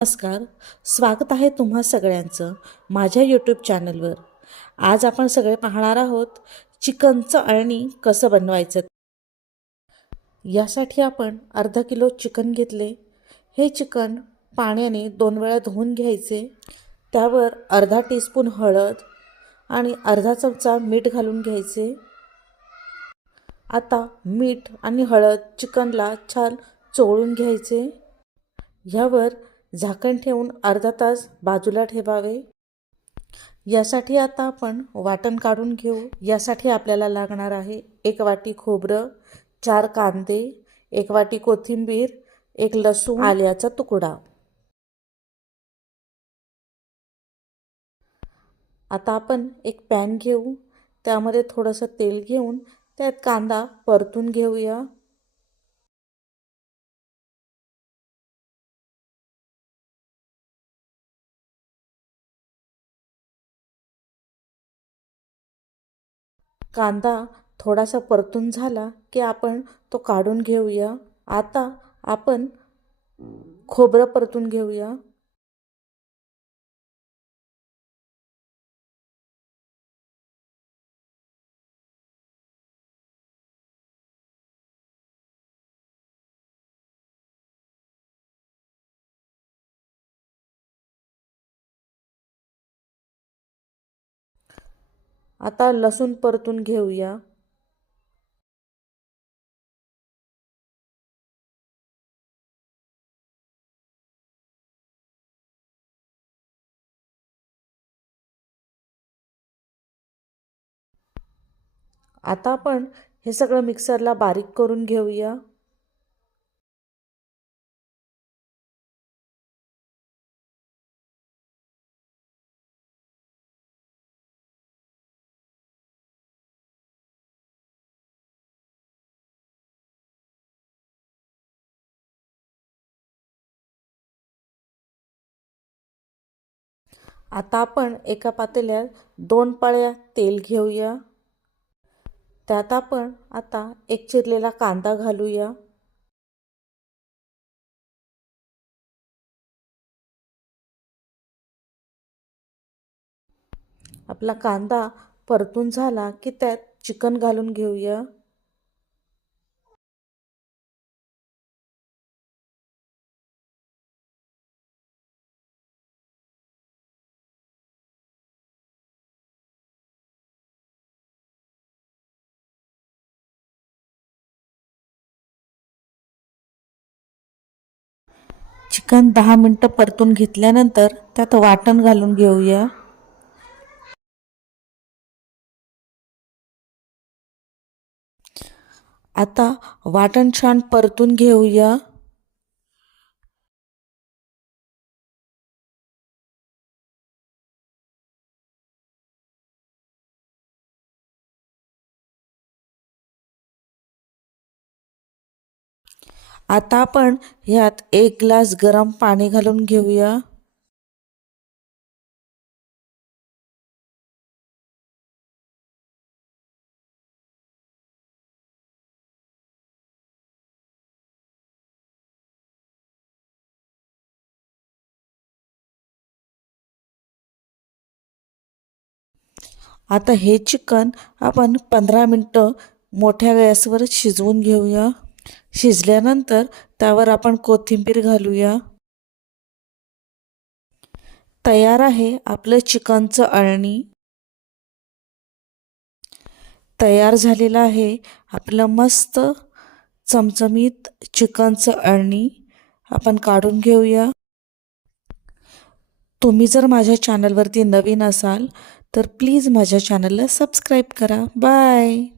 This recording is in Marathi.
नमस्कार. स्वागत आहे तुम्हा सगळ्यांचं माझ्या यूट्यूब चॅनलवर. आज आपण सगळे पाहणार आहोत चिकनचं अळणी कसं बनवायचं. यासाठी आपण अर्धा किलो चिकन घेतले. हे चिकन पाण्याने 2 वेळा धुवून घ्यायचे. त्यावर अर्धा टीस्पून हळद आणि अर्धा चमचा मीठ घालून घ्यायचे. आता मीठ आणि हळद चिकनला छान चोळून घ्यायचे. ह्यावर झाकण ठेवून अर्धा तास बाजूला ठेवावे. यासाठी आता आपण वाटण काढून घेऊ. यासाठी आपल्याला लागणार आहे 1 वाटी खोबरं, 4 कांदे, 1 वाटी कोथिंबीर, 1 लसूण, आल्याचा तुकडा. आता आपण एक पॅन घेऊ. त्यामध्ये थोडंसं तेल घेऊन त्यात कांदा परतून घेऊया. कांदा थोडासा परतून झाला की आपण तो काढून घेऊया. आता आपण खोबरं परतून घेऊया. आता लसूण परतून घेऊया. आता आपण हे सगळं मिक्सरला बारीक करून घेऊया. आता आपण एका पातेल्यात 2 पळ्या तेल घेऊया. त्यात आपण आता एक चिरलेला कांदा घालूया. आपला कांदा परतून झाला की त्यात चिकन घालून घेऊया. चिकन 10 मिनिटं परतून घेतल्यानंतर त्यात वाटण घालून घेऊया. आता वाटण छान परतून घेऊया. आता आपण ह्यात 1 ग्लास गरम पाणी घालून घेऊया. आता हे चिकन आपण 15 मिनिटं मोठ्या गॅसवर शिजवून घेऊया. शिजल्यानंतर त्यावर आपण कोथिंबीर घालूया. तयार आहे आपलं चिकनचं अळणी. तयार झालेलं आहे आपलं मस्त चमचमीत चिकनचं अळणी. आपण काढून घेऊया. तुम्ही जर माझ्या चॅनलवरती नवीन असाल तर प्लीज माझ्या चॅनलला सबस्क्राईब करा. बाय.